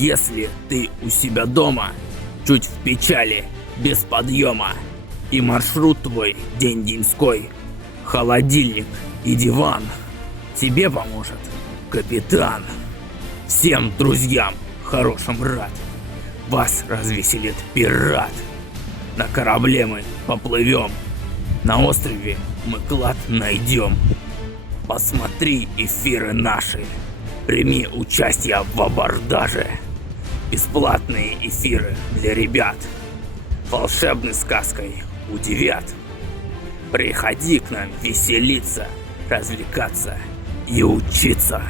Если ты у себя дома, чуть в печали, без подъема, и маршрут твой день-деньской, холодильник и диван, тебе поможет капитан. Всем друзьям хорошим рад, вас развеселит пират. На корабле мы поплывем, на острове мы клад найдем. Посмотри эфиры наши, прими участие в абордаже. Бесплатные эфиры для ребят, волшебной сказкой удивят. Приходи к нам веселиться, развлекаться и учиться.